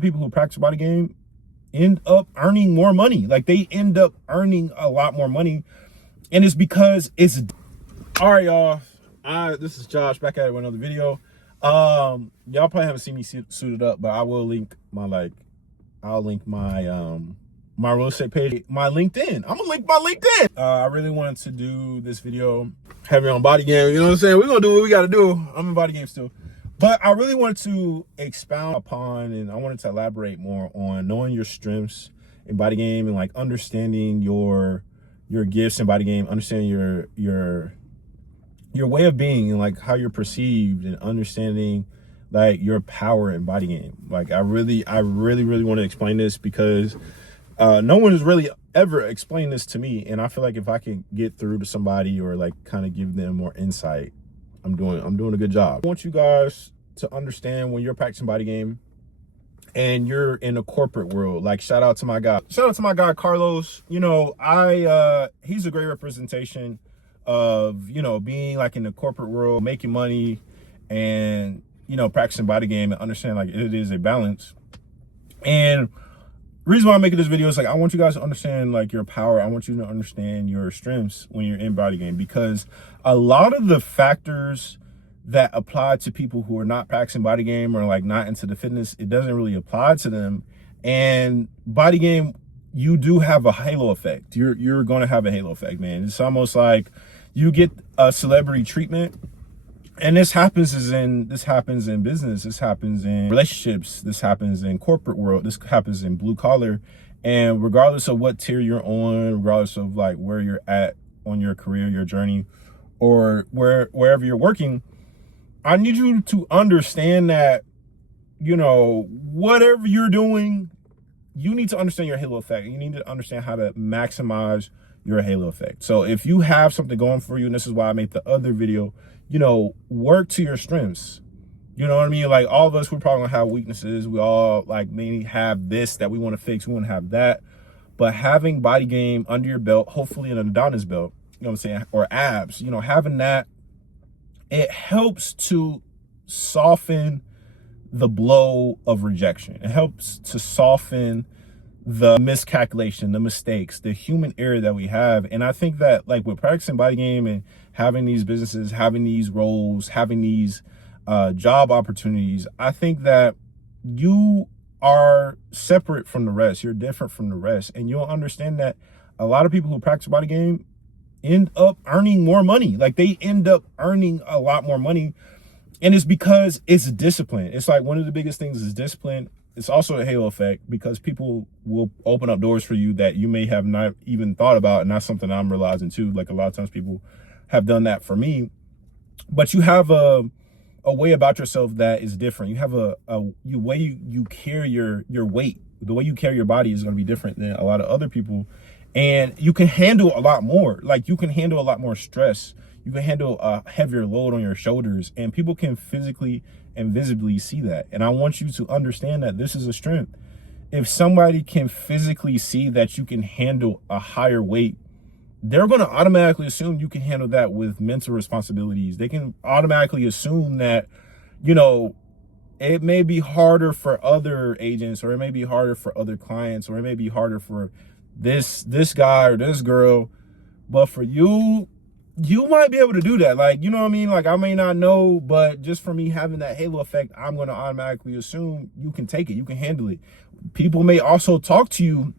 People who practice body game end up earning more money. Like, they end up earning a lot more money, and it's because it's all right, y'all. This is Josh back at it with another video. Y'all probably haven't seen me suited up, but I will link my I'll link my my real estate page, my LinkedIn. I'm gonna link my LinkedIn. I really wanted to do this video heavy on body game. You know what I'm saying? We're gonna do what we gotta do. I'm in body game still. But I really wanted to expound upon, and I wanted to elaborate more on knowing your strengths in body game and like understanding your gifts in body game, understanding your way of being and like how you're perceived, and understanding like your power in body game. Like I really want to explain this because no one has really ever explained this to me, and I feel like if I can get through to somebody or like kind of give them more insight, I'm doing a good job. I want you guys to understand when you're practicing body game and you're in the corporate world. Like, shout out to my guy Carlos. You know, he's a great representation of, you know, being like in the corporate world, making money, and, you know, practicing body game and understand like it is a balance. And the reason why I'm making this video is like I want you guys to understand like your power. I want you to understand your strengths when you're in body game, because a lot of the factors that apply to people who are not practicing body game or like not into the fitness, it doesn't really apply to them. And body game, you do have a halo effect. You're going to have a halo effect, man. It's almost like you get a celebrity treatment. And this happens in business, this happens in relationships, this happens in corporate world, this happens in blue collar. And regardless of what tier you're on, regardless of like where you're at on your career, your journey, or wherever you're working, I need you to understand that, you know, whatever you're doing, you need to understand your halo effect. You need to understand how to maximize your halo effect. So if you have something going for you, and this is why I made the other video, you know, work to your strengths. You know what I mean? Like, all of us, we're probably gonna have weaknesses. We all like maybe have this that we want to fix. We want to have that. But having body game under your belt, hopefully an Adonis belt, you know what I'm saying, or abs, you know, having that, it helps to soften the blow of rejection. It helps to soften the miscalculation, the mistakes, the human error that we have. And I think that like with practicing body game and having these businesses, having these roles, having these job opportunities, I think that you are separate from the rest. You're different from the rest. And you'll understand that a lot of people who practice body game end up earning more money. Like, they end up earning a lot more money. And it's because it's discipline. It's like one of the biggest things is discipline. It's also a halo effect, because people will open up doors for you that you may have not even thought about. And that's something I'm realizing too. Like, a lot of times people have done that for me. But you have a way about yourself that is different. You have a way you carry your weight. The way you carry your body is going to be different than a lot of other people. And you can handle a lot more. Like, you can handle a lot more stress. You can handle a heavier load on your shoulders, and people can physically and visibly see that. And I want you to understand that this is a strength. If somebody can physically see that you can handle a higher weight, they're going to automatically assume you can handle that with mental responsibilities. They can automatically assume that, you know, it may be harder for other agents, or it may be harder for other clients, or it may be harder for this guy or this girl, but for you, you might be able to do that. Like, you know what I mean? Like, I may not know, but just for me having that halo effect, I'm going to automatically assume you can take it, you can handle it. People may also talk to you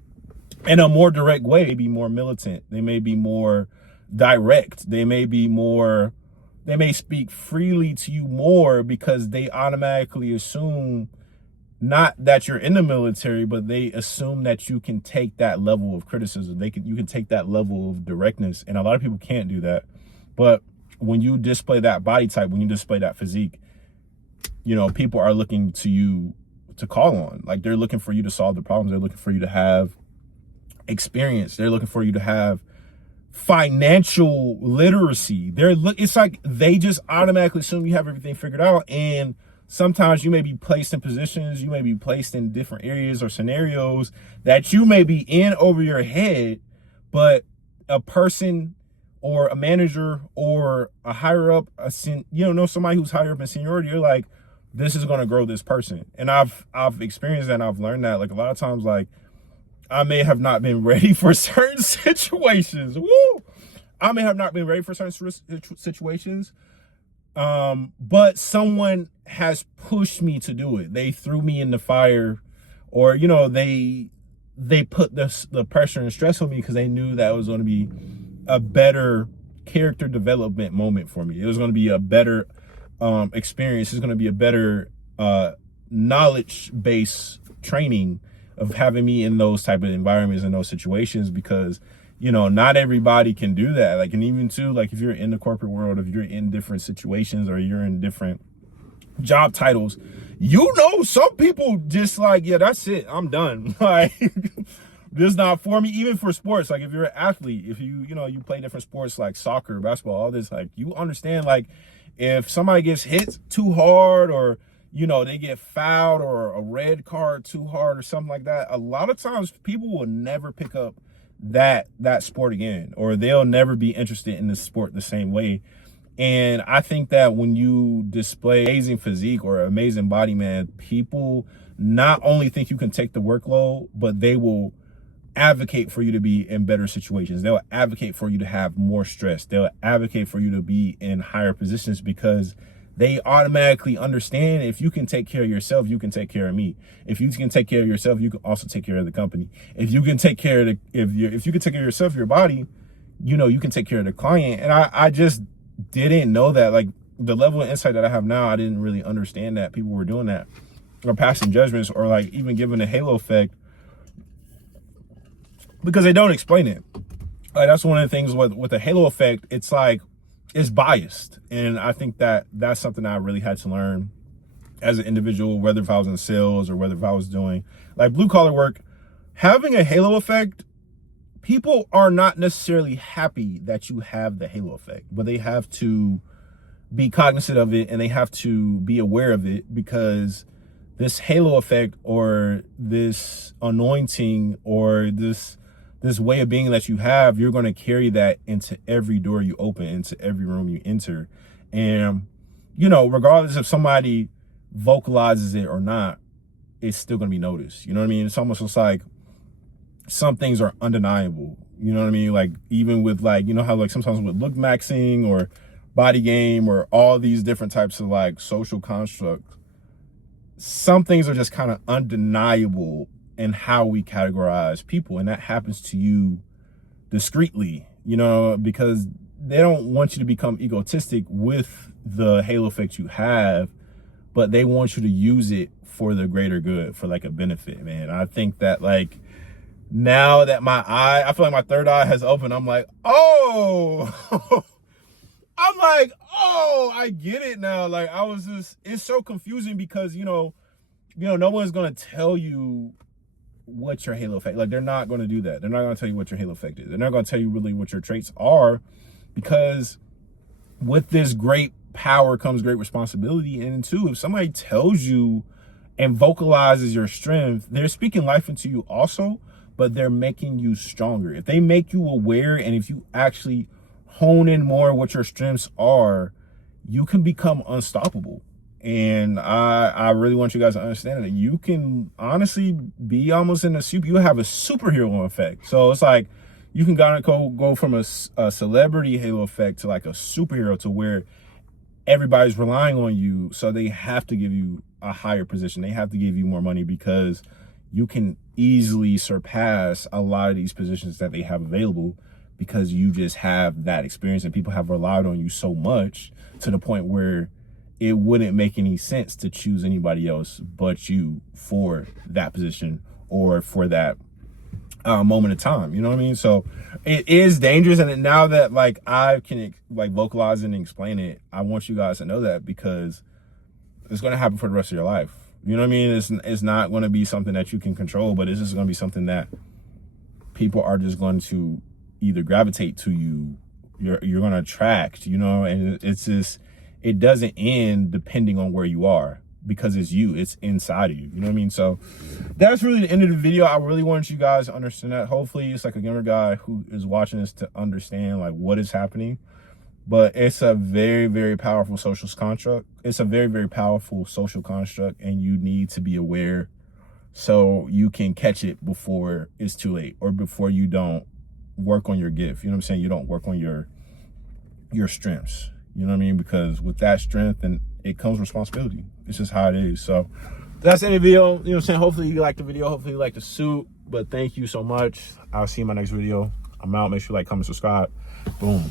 in a more direct way. They may be more militant, they may be more direct, they may speak freely to you more, because they automatically assume not that you're in the military, but they assume that you can take that level of criticism. You can take that level of directness. And a lot of people can't do that. But when you display that body type, when you display that physique, you know, people are looking to you to call on. Like, they're looking for you to solve the problems. They're looking for you to have experience. They're looking for you to have financial literacy. It's like they just automatically assume you have everything figured out. And sometimes you may be placed in positions, you may be placed in different areas or scenarios that you may be in over your head, but a person or a manager or a higher up, somebody who's higher up in seniority, you're like, this is going to grow this person. And I've experienced that, and I've learned that, like, a lot of times, like, I may have not been ready for certain situations. Woo! I may have not been ready for certain situations, but someone has pushed me to do it. They threw me in the fire, or, you know, they put the pressure and stress on me because they knew that it was going to be a better character development moment for me. It was going to be a better experience. It's going to be a better knowledge-based training of having me in those type of environments and those situations, because, you know, not everybody can do that. Like, and even too, like, if you're in the corporate world, if you're in different situations, or you're in different job titles, you know, some people just like, yeah, that's it, I'm done. Like, this is not for me. Even for sports, like, if you're an athlete, if you know, you play different sports like soccer, basketball, all this, like, you understand, like, if somebody gets hit too hard, or, you know, they get fouled, or a red card too hard, or something like that, a lot of times people will never pick up that sport again, or they'll never be interested in the sport the same way. And I think that when you display amazing physique or amazing body, man, people not only think you can take the workload, but they will advocate for you to be in better situations. They'll advocate for you to have more stress. They'll advocate for you to be in higher positions, because they automatically understand, if you can take care of yourself, you can take care of me. If you can take care of yourself, you can also take care of the company. If you can take care of if you can take care of yourself, your body, you know, you can take care of the client. And I just didn't know that. Like, the level of insight that I have now, I didn't really understand that people were doing that, or passing judgments, or like even giving a halo effect, because they don't explain it. Like, that's one of the things with the halo effect. It's like, it's biased. And I think that that's something I really had to learn as an individual, whether if I was in sales or whether if I was doing like blue collar work. Having a halo effect, people are not necessarily happy that you have the halo effect, but they have to be cognizant of it, and they have to be aware of it, because this halo effect, or this anointing, or this way of being that you have, you're going to carry that into every door you open, into every room you enter. And, you know, regardless if somebody vocalizes it or not, it's still going to be noticed. You know what I mean? It's almost just like, some things are undeniable. You know what I mean? Like, even with, like, you know how, like, sometimes with look maxing or body game or all these different types of, like, social constructs, some things are just kind of undeniable in how we categorize people. And that happens to you discreetly, you know, because they don't want you to become egotistic with the halo effect you have, but they want you to use it for the greater good, for like a benefit, man. I think that, like, now that I feel like my third eye has opened, I'm like, oh, I'm like, oh, I get it now. Like, it's so confusing, because, you know, no one's going to tell you what your halo effect, like, they're not going to do that. They're not going to tell you what your halo effect is. They're not going to tell you really what your traits are, because with this great power comes great responsibility. And two, if somebody tells you and vocalizes your strength, they're speaking life into you also, but they're making you stronger. If they make you aware, and if you actually hone in more what your strengths are, you can become unstoppable. And I really want you guys to understand that you can honestly be almost in you have a superhero effect. So it's like, you can go from a celebrity halo effect to like a superhero, to where everybody's relying on you. So they have to give you a higher position. They have to give you more money, because you can easily surpass a lot of these positions that they have available, because you just have that experience, and people have relied on you so much to the point where it wouldn't make any sense to choose anybody else but you for that position, or for that moment of time. You know what I mean? So it is dangerous. And now that, like, I can, like, vocalize and explain it, I want you guys to know that, because it's going to happen for the rest of your life. You know what I mean? It's not going to be something that you can control, but it's just going to be something that people are just going to either gravitate to you. You're going to attract, you know, and it's just, it doesn't end depending on where you are, because it's inside of you. You know what I mean? So that's really the end of the video. I really want you guys to understand that. Hopefully it's like a younger guy who is watching this to understand, like, what is happening. But it's a very, very powerful social construct. It's a very, very powerful social construct, and you need to be aware so you can catch it before it's too late, or before you don't work on your gift. You know what I'm saying? You don't work on your strengths. You know what I mean? Because with that strength, and it comes responsibility. It's just how it is. So that's any video. You know what I'm saying? Hopefully you like the video. Hopefully you like the suit. But thank you so much. I'll see you in my next video. I'm out. Make sure you like, comment, subscribe. Boom.